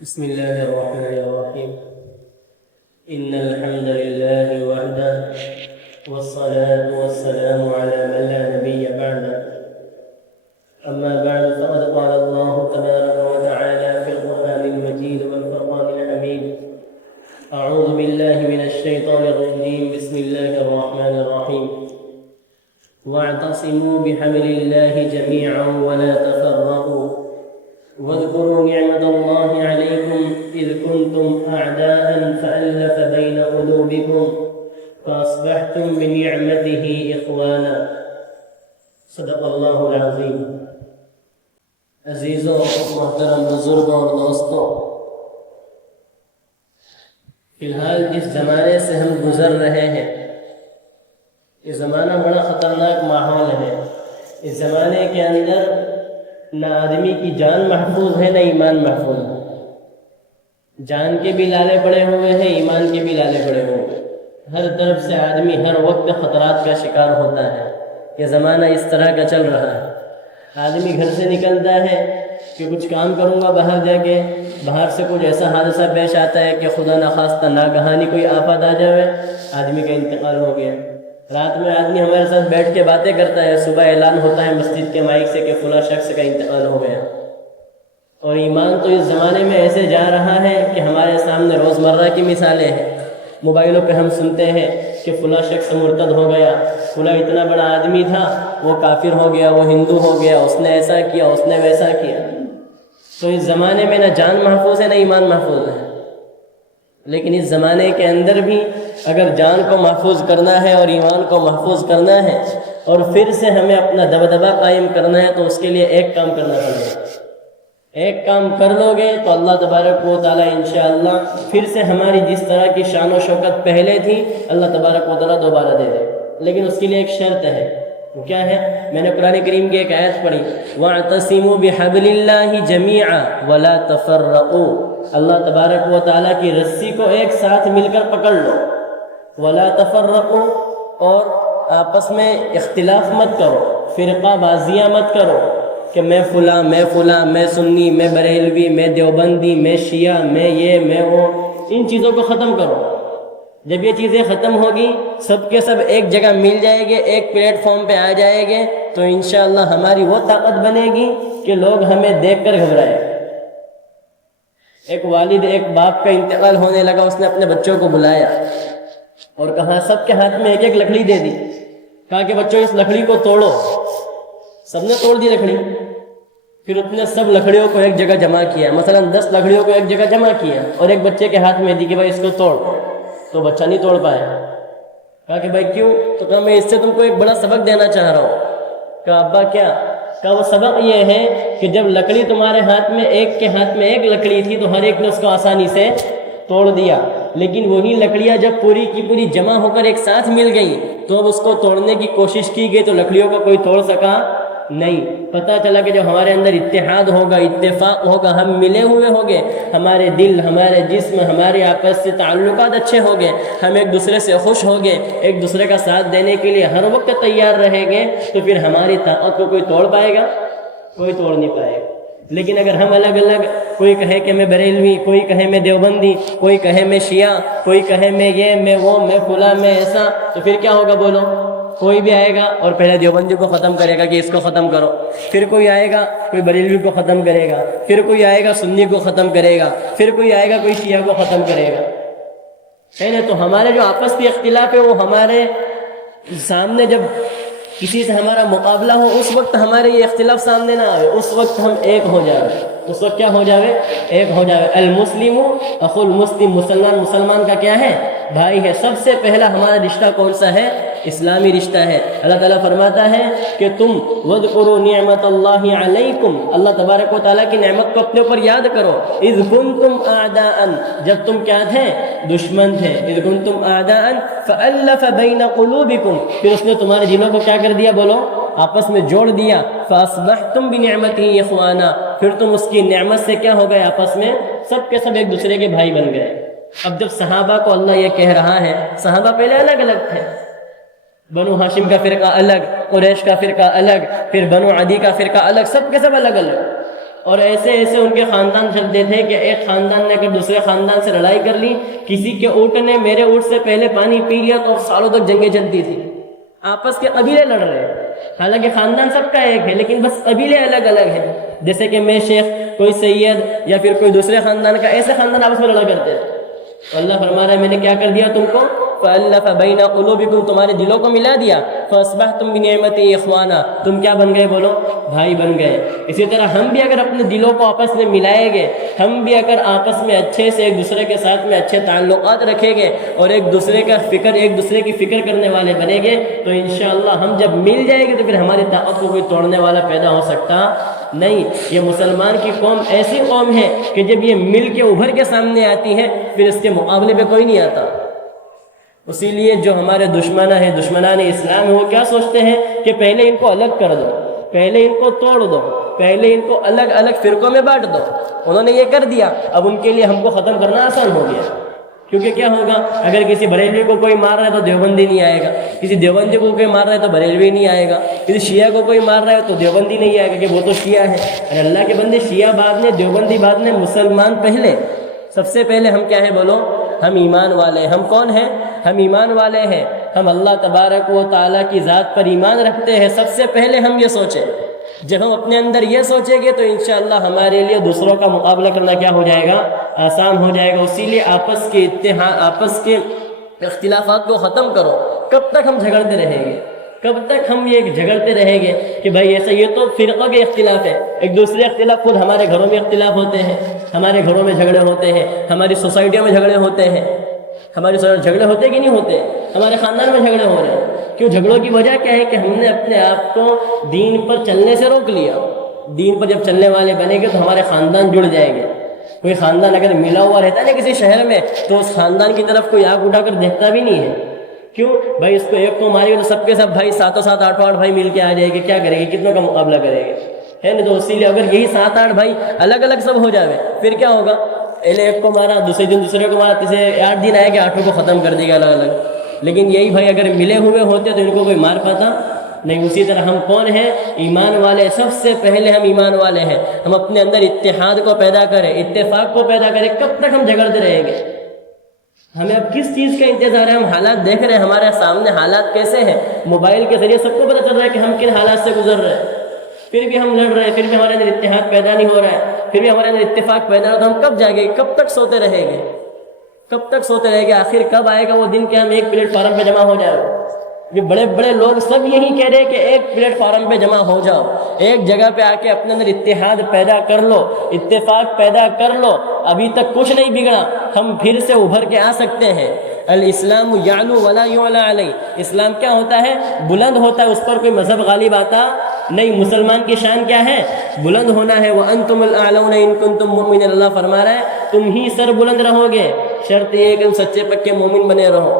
بسم الله الرحمن الرحيم. إن الحمد لله وحده والصلاة والسلام على من لا نبي بعده. أما بعد فقد قال الله تبارك وتعالى في القرآن المجيد والفرقان الحميد: أعوذ بالله من الشيطان الرجيم. بسم الله الرحمن الرحيم. واعتصموا بحبل الله جميعا ولا تفرقوا واذكروا نعمة الله عليكم إذ كنتم أعداء فألف بين قلوبكم فأصبحتم بنعمته إخوانا. صدق اللہ العظیم. عزیزوں، محترم بزرگوں اور دوستوں، فی الحال جس زمانے سے ہم گزر رہے ہیں، یہ زمانہ بڑا خطرناک ماحول ہے. اس زمانے کے اندر نہ آدمی کی جان محفوظ ہے، نہ ایمان محفوظ ہے. جان کے بھی لالے پڑے ہوئے ہیں، ایمان کے بھی لالے پڑے ہوئے ہیں. ہر طرف سے آدمی ہر وقت خطرات کا شکار ہوتا ہے. یہ زمانہ اس طرح کا چل رہا ہے. آدمی گھر سے نکلتا ہے کہ کچھ کام کروں گا باہر جا کے، باہر سے کچھ ایسا حادثہ پیش آتا ہے کہ خدا نخواستہ ناگہانی کوئی آفت آ جائے، آدمی کا انتقال ہو گیا. رات میں آدمی ہمارے ساتھ بیٹھ کے باتیں کرتا ہے، صبح اعلان ہوتا ہے مسجد کے مائک سے کہ فلاں شخص کا انتقال ہو گیا. اور ایمان تو اس زمانے میں ایسے جا رہا ہے کہ ہمارے سامنے روزمرہ کی مثالیں ہیں. موبائلوں پہ ہم سنتے ہیں کہ فلاں شخص مرتد ہو گیا، فلاں اتنا بڑا آدمی تھا وہ کافر ہو گیا، وہ ہندو ہو گیا، اس نے ایسا کیا، اس نے ویسا کیا. تو اس زمانے میں نہ جان محفوظ ہے نہ ایمان محفوظ ہے. لیکن اس زمانے کے اندر بھی اگر جان کو محفوظ کرنا ہے اور ایمان کو محفوظ کرنا ہے اور پھر سے ہمیں اپنا دبدبہ قائم کرنا ہے تو اس کے لیے ایک کام کرنا پڑے گا. ایک کام کر لو گے تو اللہ تبارک و تعالیٰ انشاءاللہ پھر سے ہماری جس طرح کی شان و شوکت پہلے تھی اللہ تبارک و تعالیٰ دوبارہ دے دے. لیکن اس کے لیے ایک شرط ہے. وہ کیا ہے؟ میں نے قرآن کریم کی ایک آیت پڑھی: وَاعْتَصِمُوا بِحَبْلِ اللَّهِ جَمِيعًا وَلَا تَفَرَّقُوا. اللہ تبارک و تعالیٰ کی رسی کو ایک ساتھ مل کر پکڑ لو. وَلَا تَفَرَّقُوا، اور آپس میں اختلاف مت کرو، فرقہ بازیاں مت کرو کہ میں فلاں، میں فلاں، میں سنی، میں بریلوی، میں دیوبندی، میں شیعہ، میں یہ، میں وہ. ان چیزوں کو ختم کرو. جب یہ چیزیں ختم ہوگی، سب کے سب ایک جگہ مل جائے گے، ایک پلیٹ فارم پہ آ جائے گے، تو انشاءاللہ ہماری وہ طاقت بنے گی کہ لوگ ہمیں دیکھ کر گھبرائے. ایک والد، ایک باپ کا انتقال ہونے لگا، اس نے اپنے بچوں کو بلایا اور کہا سب کے ہاتھ میں ایک ایک لکڑی دے دی. کہا کہ بچوں اس لکڑی کو توڑو. سب نے توڑ دی لکڑی. پھر اس نے سب لکڑیوں کو ایک جگہ جمع کیا، مثلا 10 لکڑیوں کو ایک جگہ جمع کیا اور ایک بچے کے ہاتھ میں دی کہ بھائی اس کو توڑ. تو بچہ نہیں توڑ پایا. کہا کہ بھائی کیوں؟ تو کہا میں اس سے تم کو ایک بڑا سبق دینا چاہ رہا ہوں. کہا ابا کیا؟ کہا وہ سبق یہ ہے کہ جب لکڑی تمہارے ہاتھ میں، ایک کے ہاتھ میں ایک لکڑی تھی تو ہر ایک نے اس کو آسانی سے توڑ دیا. لیکن وہی لکڑیاں جب پوری کی پوری جمع ہو کر ایک ساتھ مل گئی تو اب اس کو توڑنے کی کوشش کی گئی تو لکڑیوں کو کوئی توڑ سکا نہیں. پتہ چلا کہ جب ہمارے اندر اتحاد ہوگا، اتفاق ہوگا، ہم ملے ہوئے ہوں گے، ہمارے دل، ہمارے جسم، ہمارے آپس سے تعلقات اچھے ہوں گے، ہم ایک دوسرے سے خوش ہوں گے، ایک دوسرے کا ساتھ دینے کے لیے ہر وقت تیار رہیں گے، تو پھر ہماری طاقت کو کوئی توڑ پائے گا؟ کوئی توڑ نہیں پائے گا. لیکن اگر ہم الگ الگ، کوئی کہے کہ میں بریلوی، کوئی کہے میں دیوبندی، کوئی کہے میں شیعہ، کوئی کہے میں یہ، میں وہ، میں فلاں، میں ایسا، تو پھر کیا ہوگا بولو؟ کوئی بھی آئے گا اور پہلے دیوبندی کو ختم کرے گا کہ اس کو ختم کرو، پھر کوئی آئے گا کوئی بریلوی کو ختم کرے گا، پھر کوئی آئے گا سنی کو ختم کرے گا، پھر کوئی آئے گا کوئی شیعہ کو ختم کرے گا. ہے تو ہمارے جو آپس کی اختلاف ہے وہ ہمارے سامنے جب کسی سے ہمارا مقابلہ ہو اس وقت ہمارے یہ اختلاف سامنے نہ آئے، اس وقت ہم ایک ہو جائے. اس وقت کیا ہو جاوے؟ ایک ہو جاوے. المسلم اخو المسلم، مسلمان مسلمان کا کیا ہے؟ بھائی ہے. سب سے پہلا ہمارا رشتہ کون سا ہے؟ اسلامی رشتہ ہے. اللہ تعالیٰ فرماتا ہے کہ تم وَاذْكُرُوا نِعْمَةَ اللَّهِ عَلَيْكُمْ، اللہ تبارک و تعالیٰ کی نعمت کو اپنے اوپر یاد کرو. اِذْ كُنْتُمْ أَعْدَاءً، جب تم کیا تھے؟ دشمن تھے. اِذْ كُنْتُمْ أَعْدَاءً فَأَلَّفَ بَيْنَ قُلُوبِكُمْ، پھر اس نے تمہارے دلوں کو کیا کر دیا؟ بولو، آپس میں جوڑ دیا. فَأَصْبَحْتُمْ بِنِعْمَتِهِ إِخْوَانًا، پھر تم اس کی نعمت سے کیا ہو گئے؟ آپس میں سب کے سب ایک دوسرے کے بھائی بن گئے. اب جب صحابہ کو اللہ یہ کہہ رہا ہے، صحابہ پہلے الگ الگ تھے. بنو ہاشم کا فرقہ الگ، قریش کا فرقہ الگ، پھر بنو عدی کا فرقہ الگ، سب کے سب الگ الگ. اور ایسے ایسے ان کے خاندان چلتے تھے کہ ایک خاندان نے اگر دوسرے خاندان سے لڑائی کر لی، کسی کے اونٹ نے میرے اونٹ سے پہلے پانی پی لیا تو سالوں تک جنگیں چلتی تھی، آپس کے قبیلے لڑ رہے ہیں، حالانکہ خاندان سب کا ایک ہے لیکن بس قبیلے الگ الگ ہیں، جیسے کہ میں شیخ، کوئی سید یا پھر کوئی دوسرے خاندان کا، ایسے خاندان آپس میں لڑا کرتے تھے۔ تو اللہ فرما رہا ہے میں نے کیا کر دیا تم کو، فَأَلَّفَ بَيْنَ قُلُوبِكُمْ، تمہارے دلوں کو ملا دیا، فَأَصْبَحْتُمْ بِنِعْمَتِهِ إِخْوَانًا، تم کیا بن گئے بولو، بھائی بن گئے۔ اسی طرح ہم بھی اگر اپنے دلوں کو آپس میں ملائیں گے، ہم بھی اگر آپس میں اچھے سے ایک دوسرے کے ساتھ میں اچھے تعلقات رکھیں گے اور ایک دوسرے کی فکر کرنے والے بنیں گے تو انشاءاللہ ہم جب مل جائیں گے تو پھر ہماری طاقت کو کوئی توڑنے والا پیدا ہو سکتا نہیں۔ یہ مسلمان کی قوم ایسی قوم ہے کہ جب یہ مل کے ابھر کے سامنے آتی ہے پھر اس کے مقابلے پہ کوئی نہیں آتا۔ اسی لیے جو ہمارے دشمنان اسلام ہیں، وہ کیا سوچتے ہیں کہ پہلے ان کو الگ کر دو، پہلے ان کو توڑ دو، پہلے ان کو الگ الگ فرقوں میں بانٹ دو۔ انہوں نے یہ کر دیا، اب ان کے لیے ہم کو ختم کرنا آسان ہو گیا، کیونکہ کیا ہوگا، اگر کسی بریلوی کو کوئی مار رہا ہے تو دیوبندی نہیں آئے گا، کسی دیوبندی کو کوئی مار رہا ہے تو بریلوی نہیں آئے گا، کسی شیعہ کو کوئی مار رہا ہے تو دیوبندی نہیں آئے گا کہ وہ تو شیعہ ہے۔ اور اللہ کے بندے، شیعہ بعد میں، دیوبندی بعد میں، مسلمان پہلے۔ سب سے پہلے ہم کیا ہے بولو، ہم ایمان والے ہیں۔ ہم کون ہیں؟ ہم ایمان والے ہیں، ہم اللہ تبارک و تعالیٰ کی ذات پر ایمان رکھتے ہیں۔ سب سے پہلے ہم یہ سوچیں، جب ہم اپنے اندر یہ سوچیں گے تو انشاءاللہ ہمارے لیے دوسروں کا مقابلہ کرنا کیا ہو جائے گا، آسان ہو جائے گا۔ اسی لیے آپس کے اختلافات کو ختم کرو۔ کب تک ہم جھگڑتے رہیں گے، کب تک ہم یہ جھگڑتے رہیں گے کہ بھائی ایسا، یہ تو فرقہ کے اختلاف ہے، ایک دوسرے اختلاف، خود ہمارے گھروں میں اختلاف ہوتے ہیں، ہمارے گھروں میں جھگڑے ہوتے ہیں، ہماری سوسائٹیوں میں جھگڑے ہوتے ہیں، ہمارے جھگڑے ہوتے کہ نہیں ہوتے، ہمارے خاندان میں جھگڑے ہو رہے ہیں۔ کیوں؟ جھگڑوں کی وجہ کیا ہے کہ ہم نے اپنے آپ کو دین پر چلنے سے روک لیا۔ دین پر جب چلنے والے بنیں گے تو ہمارے خاندان جڑ جائیں گے۔ کوئی خاندان اگر ملا ہوا رہتا ہے نا کسی شہر میں تو اس خاندان کی طرف کوئی آنکھ اٹھا کر دیکھتا بھی نہیں ہے۔ کیوں بھائی، اس کو ایک کو مارے گا تو سب کے سب بھائی ساتوں ساتھ 8 بھائی مل کے آ جائے گے، کیا کرے گی، کتنوں کا مقابلہ کرے گے، ہے نا؟ تو اسی لیے اگر یہی 7-8 بھائی الگ الگ سب ہو جاوے پھر کیا ہوگا، ایک کو مارا، دوسرے دن دوسرے کو مارا، تیسرے 8 دن آئے کہ 8 کو ختم کر دے گا الگ الگ۔ لیکن یہی بھائی اگر ملے ہوئے ہوتے تو ان کو کوئی مار پاتا نہیں۔ اسی طرح ہم کون ہیں؟ ایمان والے۔ سب سے پہلے ہم ایمان والے ہیں۔ ہم اپنے اندر اتحاد کو پیدا کریں، اتفاق کو پیدا کریں۔ کب تک ہم جھگڑتے رہیں گے؟ ہمیں اب کس چیز کا انتظار ہے؟ ہم حالات دیکھ رہے ہیں، ہمارے سامنے حالات کیسے ہیں، موبائل کے ذریعے سب کو پتہ چل رہا ہے کہ ہم کن حالات سے گزر رہے ہیں، پھر بھی ہم لڑ رہے ہیں، پھر بھی ہمارے اندر اتحاد پیدا نہیں ہو رہا ہے، پھر بھی ہمارے اندر اتفاق پیدا ہو، تو ہم کب جائیں گے؟ کب تک سوتے رہیں گے؟ کب تک سوتے رہیں گے؟ آخر کب آئے گا وہ دن کہ ہم ایک پلیٹ فارم پہ جمع ہو جائے؟ یہ بڑے بڑے لوگ سب یہی کہہ رہے ہیں کہ ایک پلیٹ فارم پہ جمع ہو جاؤ، ایک جگہ پہ آ کے اپنے اندر اتحاد پیدا کر لو، اتفاق پیدا کر لو۔ ابھی تک کچھ نہیں بگڑا، ہم پھر سے ابھر کے آ سکتے ہیں۔ الاسلام یعلو ولا یعلی علیہ، اسلام کیا ہوتا ہے؟ بلند ہوتا ہے، اس پر کوئی مذہب غالب آتا نہیں۔ مسلمان کی شان کیا ہے؟ بلند ہونا ہے۔ وانتم الاعلون ان کنتم مؤمنین، اللہ فرما رہا ہے تم ہی سر بلند رہو گے، شرط یہ ہے کہ تم سچے پکے مومن بنے رہو۔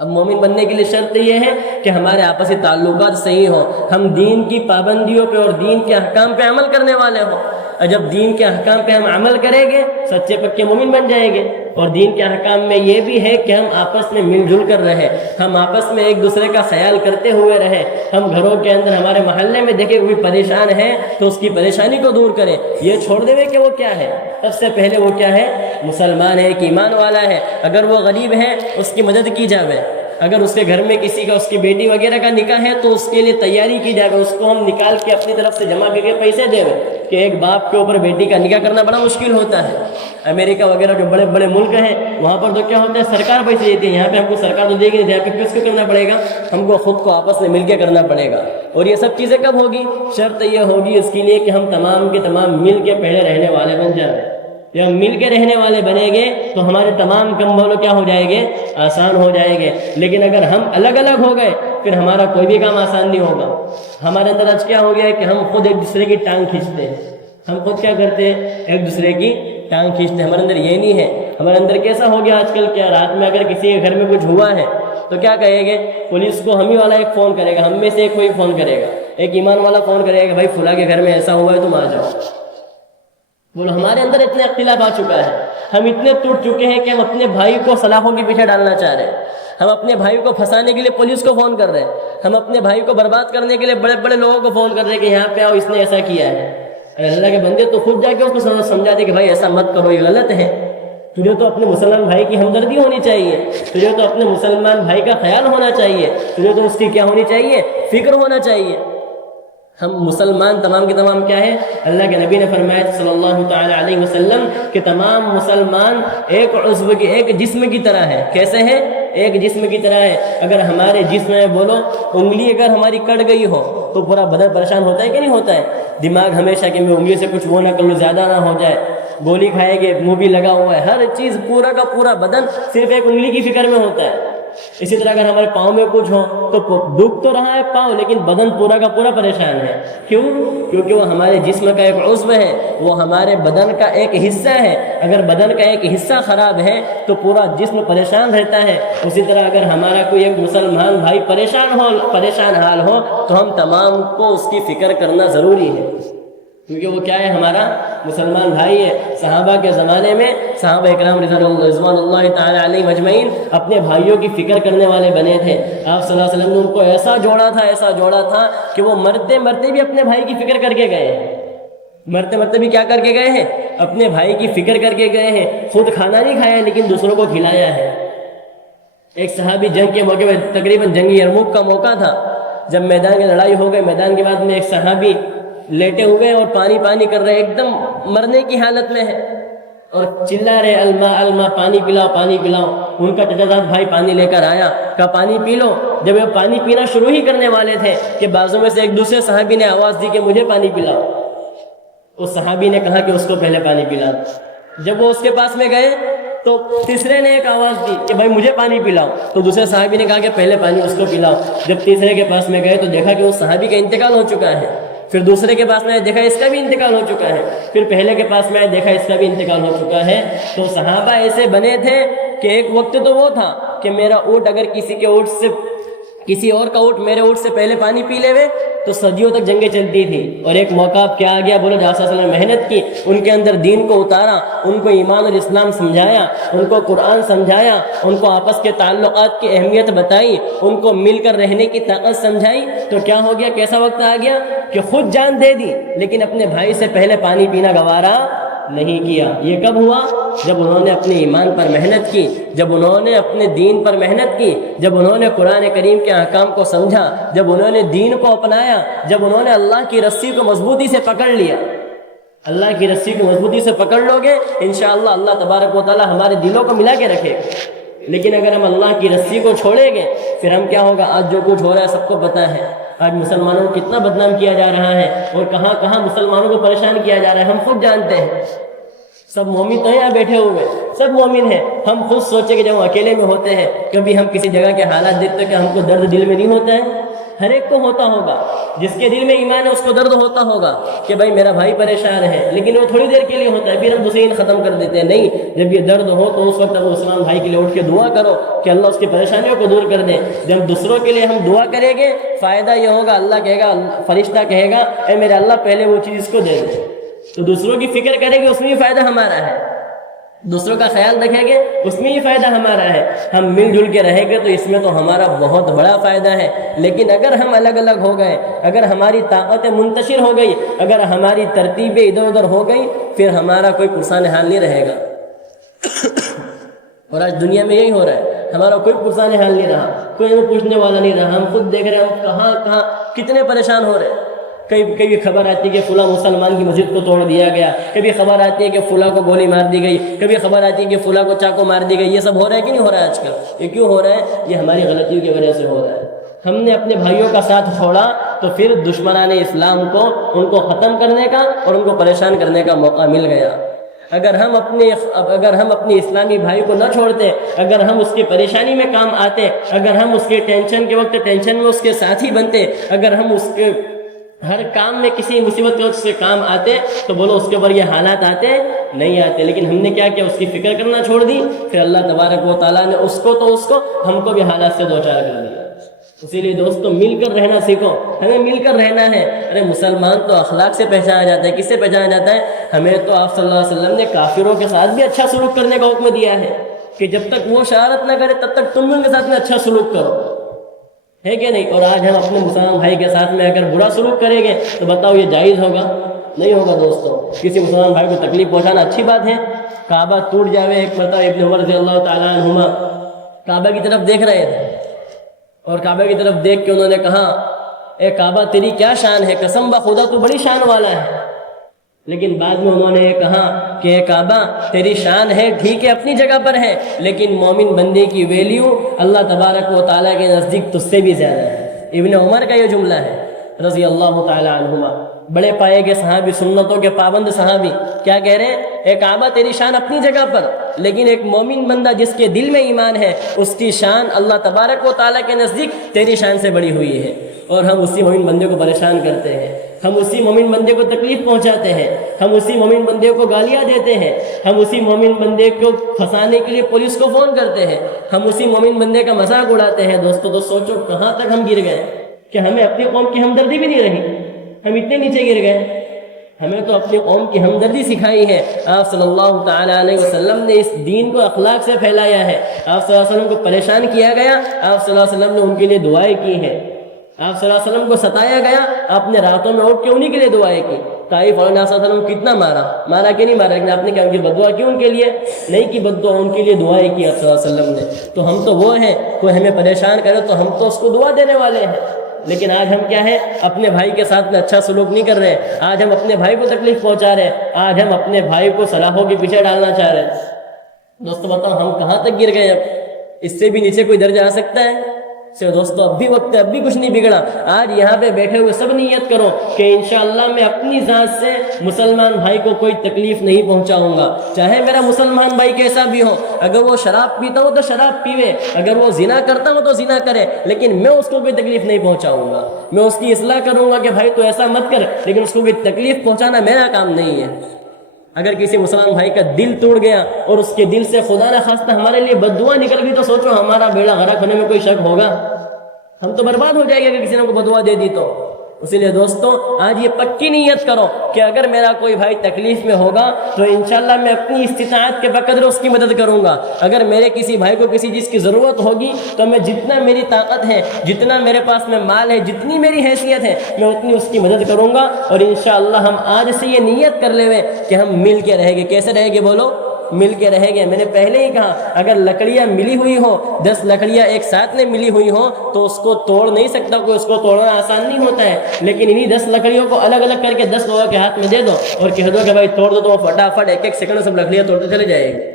اب مومن بننے کے لیے شرط یہ ہے کہ ہمارے آپسی تعلقات صحیح ہوں، ہم دین کی پابندیوں پہ اور دین کے احکام پہ عمل کرنے والے ہوں۔ اور جب دین کے احکام پہ ہم عمل کریں گے سچے پکے مومن بن جائیں گے۔ اور دین کے احکام میں یہ بھی ہے کہ ہم آپس میں مل جل کر رہیں، ہم آپس میں ایک دوسرے کا خیال کرتے ہوئے رہیں۔ ہم گھروں کے اندر، ہمارے محلے میں دیکھیں کوئی پریشان ہے تو اس کی پریشانی کو دور کریں، یہ چھوڑ دیں کہ وہ کیا ہے، سب سے پہلے وہ کیا ہے؟ مسلمان ہے، ایک ایمان والا ہے۔ اگر وہ غریب ہے اس کی مدد کی جاوے، اگر اس کے گھر میں کسی کا، اس کی بیٹی وغیرہ کا نکاح ہے تو اس کے لیے تیاری کی جائے، اس کو ہم نکال کے اپنی طرف سے جمع کر کے پیسے دے کہ ایک باپ کے اوپر بیٹی کا نکاح کرنا بڑا مشکل ہوتا ہے۔ امریکہ وغیرہ جو بڑے بڑے ملک ہیں وہاں پر تو کیا ہوتا ہے، سرکار پیسے دیتی ہے، یہاں پہ ہم کو سرکار تو دے گی نہیں، یہاں پہ کس کو کرنا پڑے گا؟ ہم کو خود کو آپس میں مل کے کرنا پڑے گا۔ اور یہ سب چیزیں کب ہوگی؟ شرط یہ ہوگی اس کے لیے کہ ہم تمام کے تمام مل کے پہلے رہنے والے بن جائیں۔ جب ہم مل کے رہنے والے بنیں گے تو ہمارے تمام کام بولو کیا ہو جائیں گے؟ آسان ہو جائیں گے۔ لیکن اگر ہم الگ الگ ہو گئے پھر ہمارا کوئی بھی کام آسان نہیں ہوگا۔ ہمارے اندر آج کیا ہو گیا ہے کہ ہم خود ایک دوسرے کی ٹانگ کھینچتے ہیں، ہم خود کیا کرتے ہیں؟ ایک دوسرے کی ٹانگ کھینچتے ہیں۔ ہمارے اندر یہ نہیں ہے۔ ہمارے اندر کیسا ہو گیا آج کل، کیا رات میں اگر کسی کے گھر میں کچھ ہوا ہے تو کیا کہیں گے؟ پولیس کو ہم ہی والا ایک فون کرے گا، ہم میں سے ایک کوئی فون کرے گا، ایک ایمان والا فون کرے گا کہ بھائی فلاں کے گھر میں ایسا ہوا ہے تم آ جاؤ۔ بولو ہمارے اندر اتنے اختلاف آ چکا ہے، ہم اتنے ٹوٹ چکے ہیں کہ ہم اپنے بھائی کو سلاخوں کے پیچھے ڈالنا چاہ رہے ہیں، ہم اپنے بھائی کو پھنسانے کے لیے پولیس کو فون کر رہے ہیں، ہم اپنے بھائی کو برباد کرنے کے لیے بڑے بڑے لوگوں کو فون کر رہے ہیں کہ یہاں پہ آؤ اس نے ایسا کیا ہے۔ اگر اللہ کے بندے تو خود جا کے اس کو سمجھا دے کہ بھائی ایسا مت کرو، یہ غلط ہے۔ تجھے تو اپنے مسلمان بھائی کی ہمدردی ہونی چاہیے، تجھے تو اپنے مسلمان بھائی کا خیال ہونا چاہیے، تجھے تو اس کی کیا ہونی چاہیے، فکر ہونا چاہیے۔ ہم مسلمان تمام کے تمام کیا ہے؟ اللہ کے نبی نے فرمایا صلی اللہ تعالی علیہ وسلم کہ تمام مسلمان ایک عضو کی، ایک جسم کی طرح ہے۔ کیسے ہے؟ ایک جسم کی طرح ہے۔ اگر ہمارے جسم میں بولو انگلی اگر ہماری کٹ گئی ہو تو پورا بدن پریشان ہوتا ہے کہ نہیں ہوتا ہے؟ دماغ ہمیشہ کہ میں انگلی سے کچھ وہ نہ کر لوں، زیادہ نہ ہو جائے، گولی کھائے گے، منہ بھی لگا ہوا ہے، ہر چیز پورا کا پورا بدن صرف ایک انگلی کی فکر میں ہوتا ہے۔ اسی طرح اگر ہمارے پاؤں میں کچھ ہو تو دکھ تو رہا ہے پاؤں، لیکن بدن پورا کا پورا پریشان ہے۔ کیوں؟ کیونکہ وہ ہمارے جسم کا ایک عضو ہے، وہ ہمارے بدن کا ایک حصہ ہے۔ اگر بدن کا ایک حصہ خراب ہے تو پورا جسم پریشان رہتا ہے۔ اسی طرح اگر ہمارا کوئی ایک مسلمان بھائی پریشان حال ہو تو ہم تمام کو اس کی فکر کرنا ضروری ہے، کیونکہ وہ کیا ہے؟ ہمارا مسلمان بھائی ہے۔ صحابہ کے زمانے میں صحابہ اکرام رضوان اللہ تعالی علیہ مجمعین اپنے بھائیوں کی فکر کرنے والے بنے تھے۔ آپ صلی اللہ علیہ وسلم نے ان کو ایسا جوڑا تھا کہ وہ مرتے مرتے بھی اپنے بھائی کی فکر کر کے گئے ہیں۔ مرتے مرتے بھی کیا کر کے گئے ہیں؟ اپنے بھائی کی فکر کر کے گئے ہیں۔ خود کھانا نہیں کھایا لیکن دوسروں کو کھلایا ہے۔ ایک صحابی جنگ کے موقع پہ، تقریباً جنگ یرموک کا موقع تھا، جب میدان کی لڑائی ہو گئی، میدان کے بعد میں ایک صحابی لیٹے ہوئے اور پانی کر رہے، ایک دم مرنے کی حالت میں ہے اور چلا رہے الماء الماء، پانی پلاؤ پانی پلاؤ۔ ان کا چچا زاد بھائی پانی لے کر آیا، کہا پانی پی لو۔ جب وہ پانی پینا شروع ہی کرنے والے تھے کہ بازوں میں سے ایک دوسرے صحابی نے آواز دی کہ مجھے پانی پلاؤ۔ اس صحابی نے کہا کہ اس کو پہلے پانی پلا۔ جب وہ اس کے پاس میں گئے تو تیسرے نے ایک آواز دی کہ بھائی مجھے پانی پلاؤ، تو دوسرے صحابی نے کہا کہ پہلے پانی اس کو پلاؤ۔ جب تیسرے کے پاس میں گئے تو دیکھا کہ اس صحابی کا انتقال ہو چکا ہے۔ پھر دوسرے کے پاس میں دیکھا اس کا بھی انتقال ہو چکا ہے۔ پھر پہلے کے پاس میں دیکھا اس کا بھی انتقال ہو چکا ہے۔ تو صحابہ ایسے بنے تھے کہ ایک وقت تو وہ تھا کہ میرا اونٹ اگر کسی اور کا اونٹ میرے اونٹ سے پہلے پانی پی لے ہوئے تو صدیوں تک جنگیں چلتی تھی۔ اور ایک موقع کیا آ گیا؟ بولو جہاں صلی اللہ علیہ وسلم نے محنت کی، ان کے اندر دین کو اتارا، ان کو ایمان اور اسلام سمجھایا، ان کو قرآن سمجھایا، ان کو آپس کے تعلقات کی اہمیت بتائی، ان کو مل کر رہنے کی طاقت سمجھائی، تو کیا ہو گیا؟ کیسا وقت آ گیا کہ خود جان دے دی لیکن اپنے بھائی سے پہلے پانی پینا گوارا نہیں کیا۔ یہ کب ہوا؟ جب انہوں نے اپنے ایمان پر محنت کی، جب انہوں نے اپنے دین پر محنت کی، جب انہوں نے قرآن کریم کے احکام کو سمجھا، جب انہوں نے دین کو اپنایا، جب انہوں نے اللہ کی رسی کو مضبوطی سے پکڑ لیا۔ اللہ کی رسی کو مضبوطی سے پکڑ لو گے انشاءاللہ اللہ تبارک و تعالی ہمارے دلوں کو ملا کے رکھے گا۔ لیکن اگر ہم اللہ کی رسی کو چھوڑیں گے پھر ہم کیا ہوگا؟ آج جو کچھ ہو رہا ہے سب کو پتہ ہے۔ آج مسلمانوں کو کتنا بدنام کیا جا رہا ہے اور کہاں کہاں مسلمانوں کو پریشان کیا جا رہا ہے، ہم خود جانتے ہیں۔ سب مومن تو یہاں بیٹھے ہوئے، سب مومن ہیں۔ ہم خود سوچیں کہ جب ہم اکیلے میں ہوتے ہیں، کبھی ہم کسی جگہ کے حالات دیکھتے ہیں کہ ہم کو درد دل میں نہیں ہوتا ہے؟ ہر ایک کو ہوتا ہوگا، جس کے دل میں ایمان ہے اس کو درد ہوتا ہوگا کہ بھائی میرا بھائی پریشان ہے، لیکن وہ تھوڑی دیر کے لیے ہوتا ہے، پھر ہم دوسرے دن ختم کر دیتے ہیں۔ نہیں، جب یہ درد ہو تو اس وقت اب مسلمان بھائی کے لیے اٹھ کے دعا کرو کہ اللہ اس کی پریشانیوں کو دور کر دے۔ جب دوسروں کے لیے ہم دعا کریں گے فائدہ یہ ہوگا، اللہ کہے گا، فرشتہ کہے گا اے میرے اللہ پہلے وہ چیز اس کو دے دے، تو دوسروں کی فکر کریں گے اس میں بھی فائدہ ہمارا ہے، دوسروں کا خیال رکھیں گے اس میں ہی فائدہ ہمارا ہے۔ ہم مل جل کے رہیں گے تو اس میں تو ہمارا بہت بڑا فائدہ ہے۔ لیکن اگر ہم الگ الگ ہو گئے، اگر ہماری طاقتیں منتشر ہو گئی، اگر ہماری ترتیبیں ادھر ادھر ہو گئی، پھر ہمارا کوئی پرسان حال نہیں رہے گا۔ اور آج دنیا میں یہی ہو رہا ہے، ہمارا کوئی پرسان حال نہیں رہا، کوئی ہمیں پوچھنے والا نہیں رہا۔ ہم خود دیکھ رہے ہیں ہم کہاں کتنے پریشان ہو رہے ہیں۔ کبھی خبر آتی ہے کہ فلاں مسلمان کی مسجد کو توڑ دیا گیا، کبھی خبر آتی ہے کہ فلاں کو گولی مار دی گئی، کبھی خبر آتی ہے کہ فلاں کو چاقو مار دی گئی۔ یہ سب ہو رہا ہے کہ نہیں ہو رہا ہے آج کل؟ یہ کیوں ہو رہا ہے؟ یہ ہماری غلطیوں کی وجہ سے ہو رہا ہے۔ ہم نے اپنے بھائیوں کا ساتھ چھوڑا تو پھر دشمنان اسلام کو ان کو ختم کرنے کا اور ان کو پریشان کرنے کا موقع مل گیا۔ اگر ہم اپنے اسلامی بھائی کو نہ چھوڑتے، اگر ہم اس کی پریشانی میں کام آتے، اگر ہم اس کے ٹینشن کے وقت ٹینشن میں اس کے ساتھی بنتے، اگر ہم اس کے ہر کام میں کسی مصیبت کے وقت سے کام آتے تو بولو اس کے اوپر یہ حالات آتے نہیں آتے۔ لیکن ہم نے کیا کیا؟ اس کی فکر کرنا چھوڑ دی، پھر اللہ تبارک و تعالیٰ نے اس کو ہم کو بھی حالات سے دوچار کر دیا۔ اسی لیے دوستو مل کر رہنا سیکھو، ہمیں مل کر رہنا ہے۔ ارے مسلمان تو اخلاق سے پہچانا جاتا ہے، کس سے پہچانا جاتا ہے؟ ہمیں تو آپ صلی اللہ علیہ وسلم نے کافروں کے ساتھ بھی اچھا سلوک کرنے کا حکم دیا ہے کہ جب تک وہ شرارت نہ کرے تب تک تم ان کے ساتھ میں اچھا سلوک کرو، ہے کہ نہیں؟ اور آج ہم اپنے مسلمان بھائی کے ساتھ میں اگر برا سلوک کریں گے تو بتاؤ یہ جائز ہوگا؟ نہیں ہوگا دوستوں. کسی مسلمان بھائی کو تکلیف پہنچانا اچھی بات ہے. کعبہ ٹوٹ جاوے. ایک مرتبہ ابن عمر رضی اللہ تعالیٰ عنہما کعبہ کی طرف دیکھ رہے تھے اور کعبہ کی طرف دیکھ کے انہوں نے کہا اے کعبہ تیری کیا شان ہے، قسم بخدا تو بڑی شان والا ہے. لیکن بعد میں انہوں نے یہ کہا کہ اے کعبہ تیری شان ہے ٹھیک ہے اپنی جگہ پر ہے، لیکن مومن بندے کی ویلیو اللہ تبارک و تعالیٰ کے نزدیک تجھ سے بھی زیادہ ہے. ابن عمر کا یہ جملہ ہے رضی اللہ تعالیٰ عنہما، بڑے پائے کے صحابی، سنتوں کے پابند صحابی. کیا کہہ رہے ہیں؟ اے کعبہ تیری شان اپنی جگہ پر، لیکن ایک مومن بندہ جس کے دل میں ایمان ہے اس کی شان اللہ تبارک و تعالیٰ کے نزدیک تیری شان سے بڑی ہوئی ہے. اور ہم اسی مومن بندے کو پریشان کرتے ہیں، ہم اسی مومن بندے کو تکلیف پہنچاتے ہیں، ہم اسی مومن بندے کو گالیاں دیتے ہیں، ہم اسی مومن بندے کو پھنسانے کے لیے پولیس کو فون کرتے ہیں، ہم اسی مومن بندے کا مذاق اڑاتے ہیں. دوستو تو سوچو کہاں تک ہم گر گئے کہ ہمیں اپنی قوم کی ہمدردی بھی نہیں رہی، ہم اتنے نیچے گر گئے. ہمیں تو اپنی قوم کی ہمدردی سکھائی ہے. آپ صلی اللہ تعالیٰ علیہ وسلم نے اس دین کو اخلاق سے پھیلایا ہے. آپ صلی اللہ علیہ وسلم کو پریشان کیا گیا، آپ صلی اللہ علیہ وسلم نے ان کے لیے دعائیں کی ہیں. آپ صلی اللہ علیہ وسلم کو ستایا گیا، آپ نے راتوں میں اٹھ کے انہی کے لیے دعائیں کی. طائف والوں نے آپ صلی اللہ علیہ وسلم کو کتنا مارا کہ نہیں مارا، لیکن آپ نے کیا ان کی بد دعا کی؟ ان کے لیے نہیں کی بد دعا، ان کے لیے دعائیں کی آپ صلی اللہ علیہ وسلم نے. تو ہم تو وہ ہیں، کوئی ہمیں پریشان کرے تو ہم تو اس کو دعا دینے والے ہیں. لیکن آج ہم کیا ہے، اپنے بھائی کے ساتھ میں اچھا سلوک نہیں کر رہے. آج ہم اپنے بھائی کو تکلیف پہنچا رہے ہیں، آج ہم اپنے بھائی کو سلاخوں کے پیچھے ڈالنا چاہ رہے ہیں. دوستو بتاؤ ہم کہاں تک گر گئے؟ اب اس سے بھی نیچے کوئی درجہ آ سکتا ہے؟ دوستو اب بھی وقت ہے، اب بھی کچھ نہیں بگڑا. آج یہاں پہ بیٹھے ہوئے سب نیت کرو کہ انشاءاللہ میں اپنی ذات سے مسلمان بھائی کو کوئی تکلیف نہیں پہنچاؤں گا. چاہے میرا مسلمان بھائی کیسا بھی ہو، اگر وہ شراب پیتا ہو تو شراب پیوے، اگر وہ زنا کرتا ہو تو زنا کرے، لیکن میں اس کو کوئی تکلیف نہیں پہنچاؤں گا. میں اس کی اصلاح کروں گا کہ بھائی تو ایسا مت کر، لیکن اس کو کوئی تکلیف پہنچانا میرا کام نہیں ہے. اگر کسی مسلمان بھائی کا دل ٹوٹ گیا اور اس کے دل سے خدا نہ خواستہ ہمارے لیے بد دعا نکل گئی تو سوچو ہمارا بیڑا غرق ہونے میں کوئی شک ہوگا؟ ہم تو برباد ہو جائے گا اگر کسی نے کو بد دعا دے دی تو. اسی لیے دوستو آج یہ پکی نیت کرو کہ اگر میرا کوئی بھائی تکلیف میں ہوگا تو انشاءاللہ میں اپنی استطاعت کے بقدر اس کی مدد کروں گا. اگر میرے کسی بھائی کو کسی چیز کی ضرورت ہوگی تو میں جتنا میری طاقت ہے، جتنا میرے پاس میں مال ہے، جتنی میری حیثیت ہے، میں اتنی اس کی مدد کروں گا. اور انشاءاللہ ہم آج سے یہ نیت کر لے ہوئے کہ ہم مل کے رہیں گے. کیسے رہیں گے بولو؟ مل کے رہیں گے. میں نے پہلے ہی کہا اگر لکڑیاں ملی ہوئی ہو، 10 لکڑیاں ایک ساتھ میں ملی ہوئی ہوں تو اس کو توڑ نہیں سکتا کوئی، اس کو توڑنا آسان نہیں ہوتا ہے. لیکن انہی 10 لکڑیوں کو الگ الگ کر کے 10 لوگوں کے ہاتھ میں دے دو اور کہہ دو کہ بھائی توڑ دو، تو وہ فٹافٹ ایک ایک سیکنڈ سب لکڑیاں توڑتے چلے جائیں گے.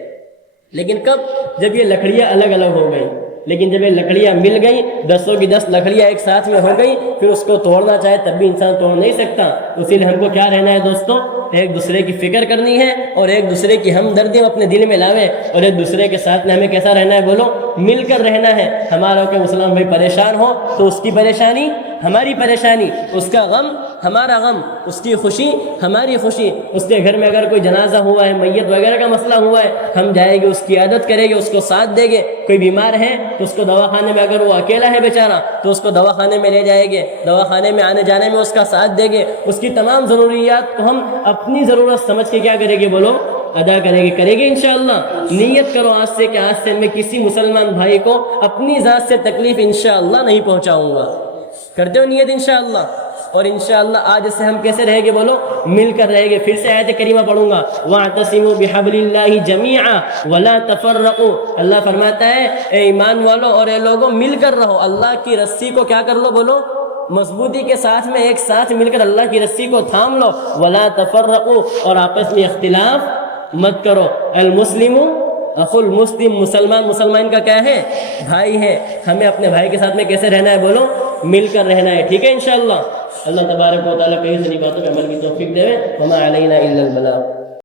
لیکن کب؟ جب یہ لکڑیاں الگ الگ ہو گئی. لیکن جب یہ لکڑیاں مل گئی، 10 کی 10 لکڑیاں ایک ساتھ میں ہو گئی، پھر اس کو توڑنا چاہے تب بھی انسان توڑ نہیں سکتا. اسی لیے ہم کو کیا رہنا ہے دوستو؟ ایک دوسرے کی فکر کرنی ہے اور ایک دوسرے کی ہمدردی اپنے دل میں لاوے اور ایک دوسرے کے ساتھ میں ہمیں کیسا رہنا ہے بولو؟ مل کر رہنا ہے. ہمارا کہ مسلمان بھائی پریشان ہو تو اس کی پریشانی ہماری پریشانی، اس کا غم ہمارا غم، اس کی خوشی ہماری خوشی. اس کے گھر میں اگر کوئی جنازہ ہوا ہے، میت وغیرہ کا مسئلہ ہوا ہے، ہم جائیں گے، اس کی عادت کریں گے، اس کو ساتھ دیں گے. کوئی بیمار ہے تو اس کو دواخانے میں، اگر وہ اکیلا ہے بیچارہ تو اس کو دواخانے میں لے جائیں گے، دواخانے میں آنے جانے میں اس کا ساتھ دیں گے. اس کی تمام ضروریات کو ہم اپنی ضرورت سمجھ کے کیا کریں گے بولو؟ ادا کریں گے انشاءاللہ. نیت کرو آج سے کہ آج سے میں کسی مسلمان بھائی کو اپنی ذات سے تکلیف انشاءاللہ نہیں پہنچاؤں گا. کرتے ہو نیت انشاءاللہ؟ اور انشاءاللہ آج سے ہم کیسے رہیں گے بولو؟ مل کر رہیں گے. پھر سے آیت کریمہ پڑھوں گا، وَاعْتَصِمُوا بِحَبْلِ اللَّهِ جَمِيعًا وَلَا تَفَرَّقُوا. اللہ فرماتا ہے اے ایمان والو اور اے لوگوں مل کر رہو، اللہ کی رسی کو کیا کر لو بولو؟ مضبوطی کے ساتھ میں ایک ساتھ مل کر اللہ کی رسی کو تھام لو. وَلَا تَفَرَّقُوا، اور آپس میں اختلاف مت کرو. المسلم اخو المسلم، مسلمان کا کیا ہے؟ بھائی ہے. ہمیں اپنے بھائی کے ساتھ میں کیسے رہنا ہے بولو؟ مل کر رہنا ہے. ٹھیک ہے انشاءاللہ. اللہ تبارک و تعالیٰ کئی ساری باتوں پہ عمل کی توفیق دے. وما علینا الا البلاغ.